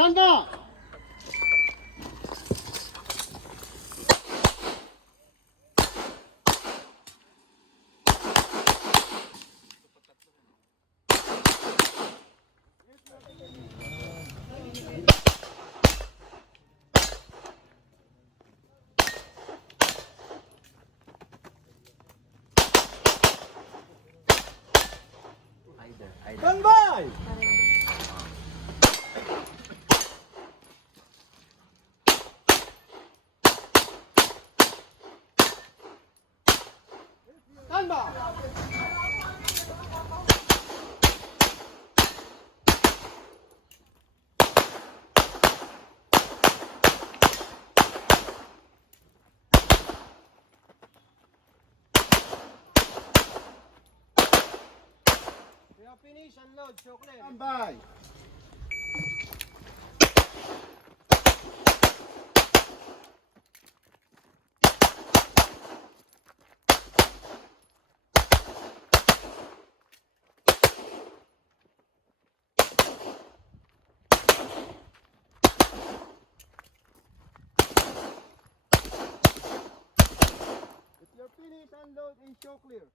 Stand by. Stand by. Stand by. We are finished, unload, show clear. Stand by. If you're finished, unload and show clear.